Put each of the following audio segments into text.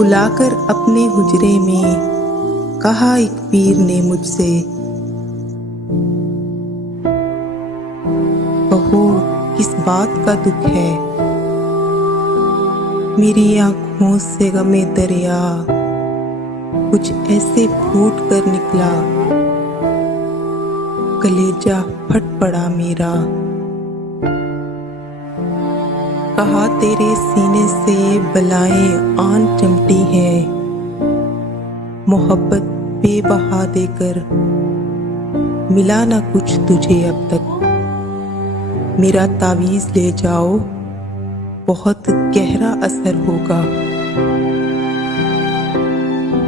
बुलाकर अपने हुजरे में कहा एक पीर ने मुझसे, कहो किस बात का दुख है। मेरी आंखों से गमे दरिया कुछ ऐसे फूट कर निकला, कलेजा फट पड़ा मेरा। कहा तेरे सीने से बलाएं आन चिमटी हैं, मोहब्बत बेबहा देकर मिला ना कुछ तुझे अब तक। मेरा तावीज़ ले जाओ, बहुत गहरा असर होगा।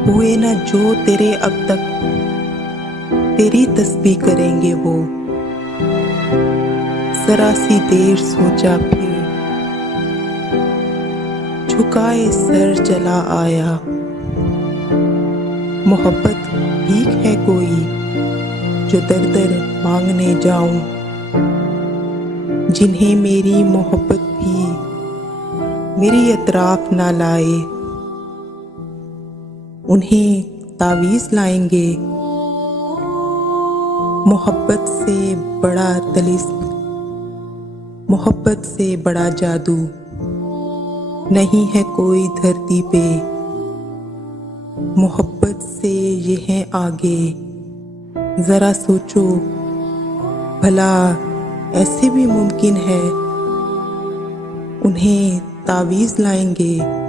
हुए ना जो तेरे अब तक, तेरी तस्बीह करेंगे वो। जरा सी देर सोचा फिर, झुकाए सर चला आया। मोहब्बत भीख है कोई जो दर दर मांगने जाऊं, जिन्हें मेरी मोहब्बत भी मेरी अतराफ ना लाए, उन्हें तावीज़ लाएंगे। मोहब्बत से बड़ा तलिस्म, मोहब्बत से बड़ा जादू नहीं है कोई धरती पे। मोहब्बत से ये है आगे, जरा सोचो भला ऐसे भी मुमकिन है, उन्हें तावीज़ लाएंगे।